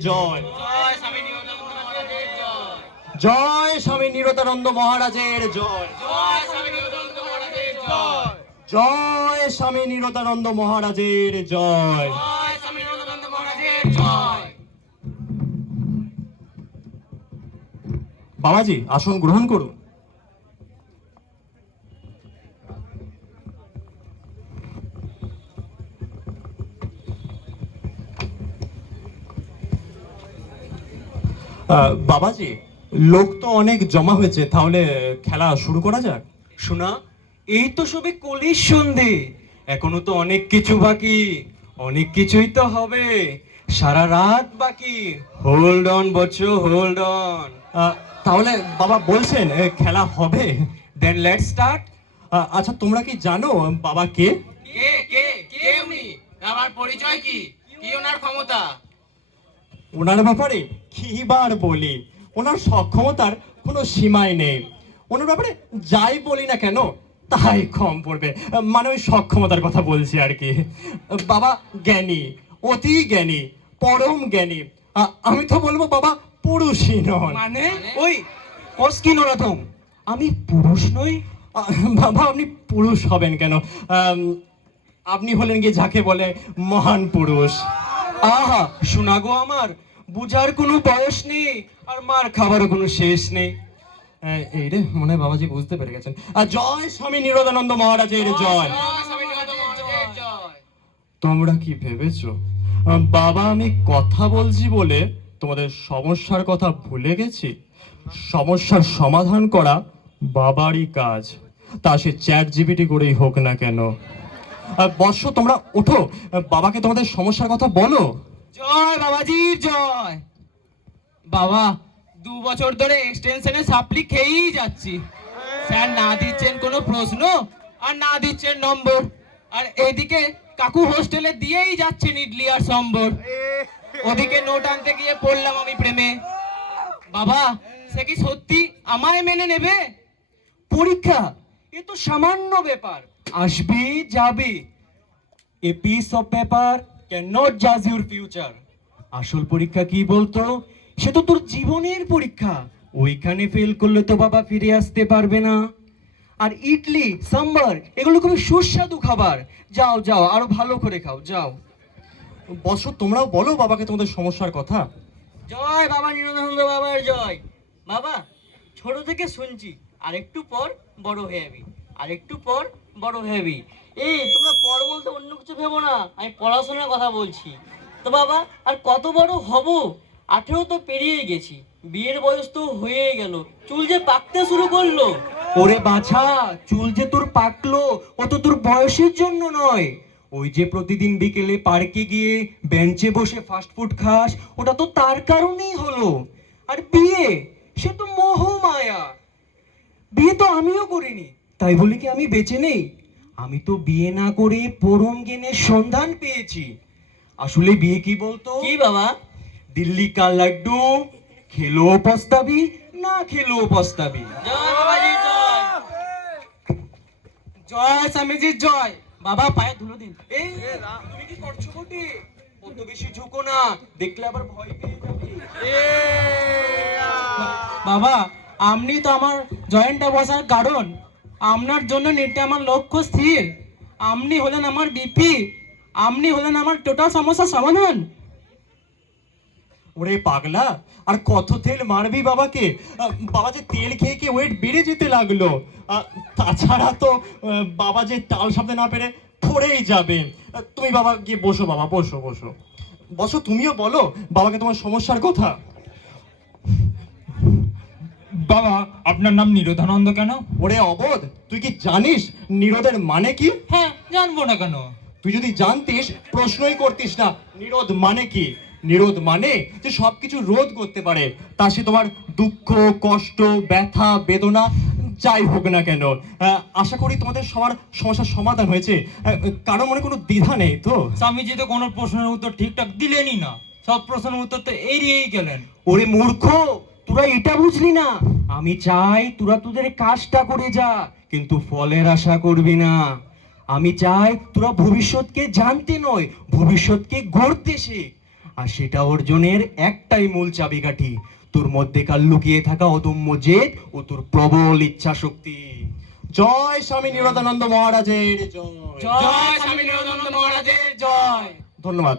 জয়। জয় স্বামী নিগমানন্দ মহারাজের জয়। জয় স্বামী নিরতানন্দ মহারাজের জয়। জয় স্বামী নিরতানন্দ মহারাজের জয়। বাবাজি আসন গ্রহণ করুন। বাবাজি লোক তো অনেক জমা হয়েছে তাহলে খেলা শুরু করা যাক। শোনা এই তো সবে কলির সন্ধে এখনও তো অনেক কিছু বাকি অনেক কিছুই তো হবে সারা রাত বাকি। হোল্ড অন বচ্চ হোল্ড অন তাহলে বাবা বলছেন এ, খেলা হবে? দেন লেটস স্টার্ট আচ্ছা তোমরা কি জানো বাবা কে? কে কে কে উনি? আমার পরিচয় কি? কি ওনার ক্ষমতা? ওনার ব্যাপারে কি বার বলি? ওনার সক্ষমতার কোনো সীমাই নেই। ওনার ব্যাপারে যাই বলি না কেন তাই কম পড়বে। মানে ওই সক্ষমতার কথা বলছি আর কি। বাবা জ্ঞানী অতি জ্ঞানী পরম জ্ঞানী। আমি তো বলব বাবা পুরুষই নন। মানে? ওই কস কি নরাধম আমি পুরুষ নই। বাবা আপনি পুরুষ হবেন কেন? আপনি হলেন গিয়ে যাকে বলে মহান পুরুষ। আহা শোনা গো আমার বুঝার কোনো বয়স নেই আর মার খাবারও কোনো শেষ নেই। এই রে মনে হয় বাবাজি বুঝতে পেরে গেছেন। আর জয় স্বামী নিরোদানন্দ মহারাজের জয় তোমরা কি ভেবেছো? বাবা আমি কথা বলছি বলে তোমাদের সমস্যার কথা ভুলে গেছি? সমস্যার সমাধান করা বাবারই কাজ। তা সে চ্যাট জিবিটি করেই হোক না কেন। বর্ষ, তোমরা ওঠো। বাবাকে তোমাদের সমস্যার কথা বলো। জয় বাবাজির জয়। বাবা, দু বছর ধরে এক্সটেনশনে সাপ্লি খেয়েই যাচ্ছি। স্যার, না দিচ্ছেন কোনো প্রশ্ন? আর না দিচ্ছেন নম্বর? আর এদিকে কাকু হোস্টেলে দিয়েই যাচ্ছেন ইডলি আর সম্বর। ওদিকে নোট আনতে গিয়ে পড়লাম আমি প্রেমে। বাবা, সে কি সত্যি আমায় মেনে নেবে? পরীক্ষা, এ তো সামান্য ব্যাপার। আসবি যাবে। A piece of paper can not জাজ ইউর ফিউচার আসল পরীক্ষা কি বলতো? সে তো তোর জীবনের পরীক্ষা। ওইখানে ফেল করলে তো বাবা ফিরে আসতে পারবে না। আর ইডলি সাম্বার এগুলো খুবই সুস্বাদু খাবার। যাও যাও আরও ভালো করে খাও যাও। বর্ষ তোমরাও বলো বাবাকে তোমাদের সমস্যার কথা। জয় বাবা নিরঞ্জনানন্দ বাবার জয়। বাবা ছোট থেকে শুনছি। আর একটু পর বড় হয়ে যাবি। আর একটু পর বড় যাবি এই তোমরা পর বলতে অন্য কিছু ভেবো না। আমি পড়াশোনার কথা বলছি। তো বাবা, আর কত বড় হব? আঠেরো তো পেরিয়ে গেছি। বিয়ের বয়স তো হয়ে গেল। চুল যে পাকতে শুরু করল। ওরে বাছা, চুল যে তোর পাকলো, ও তো তোর বয়সের জন্য নয়। ওই যে প্রতিদিন বিকেলে পার্কে গিয়ে বেঞ্চে বসে ফাস্ট ফুড খাস, ওটা তো তার কারণেই হলো। আর বিয়ে, সে তো মোহমায়া বিয়ে তো আমিও করিনি। তাই বলি কি আমি বেঁচে নেই? আমি তো বিয়ে না করে পরম জ্ঞানের সন্ধান পেয়েছি। আসলে বিয়ে কি বলতো? কি বাবা? দিল্লি কা লাড্ডু খেলো পস্তাবি না খেলো পস্তাবি। জয় বাবাজি জয়। জয় স্বামীজির জয়। বাবা পায়ে ধুলো দিন। এই তুমি কি করছ বটে? অত বেশি ঝুঁকো না। দেখলে আবার ভয় পেয়ে যাবে। বাবা আপনি তো আমার জয়েন্টটা বসার কারণ। আপনার জন্য নেটে আমার লক্ষ্য স্থির। আপনি হলেন আমার বিপি। আপনি হলেন আমার টোটাল সমস্যার সমাধান। ওরে পাগলা, আর কত তেল মারবি বাবাকে? বাবা যে তেল খেয়ে খেয়ে ওয়েট বেড়ে যেতে লাগল। তাছাড়া তো বাবা যে তাল সামনে না পেরে পড়েই যাবে। তুমি বাবা গিয়ে বসো বাবা, বসো বসো। বসো, তুমিও বলো, বাবাকে তোমার সমস্যার কথা। বাবা আপনার নাম নিরোধানন্দ কেন? ওরে অবোধ তুই কি জানিস নিরোধের মানে কি? হ্যাঁ জানব না কেন? তুই যদি জানতিস প্রশ্নই করতিস না। নিরোধ মানে কি? নিরোধ মানে যে সবকিছু রোধ করতে পারে। তা সে তোমার দুঃখ কষ্ট ব্যথা বেদনা যাই হোক না কেন। আশা করি তোমাদের সবার সমস্যার সমাধান হয়েছে। কারও মনে কোনো দ্বিধা নেই তো? স্বামীজি তো কোনো প্রশ্নের উত্তর ঠিকঠাক দিলেনই না। সব প্রশ্নের উত্তর তো এড়িয়েই গেলেন। ওরে মূর্খ তোরা এটা বুঝলি না? আমি চাই তোরা তোদের কাজটা করে যা কিন্তু ফলের আশা করবি না। আমি চাই তোরা ভবিষ্যৎকে জানতে নয় ভবিষ্যৎকে গড়তে শেখ। আর সেটা অর্জনের একটাই মূল চাবিকাঠি তোর মধ্যেকার লুকিয়ে থাকা অদম্য জেদ ও তোর প্রবল ইচ্ছা শক্তি জয় স্বামী নিরদানন্দ মহারাজের জয়। জয় স্বামী নিরঞ্জন মহারাজের জয়। ধন্যবাদ।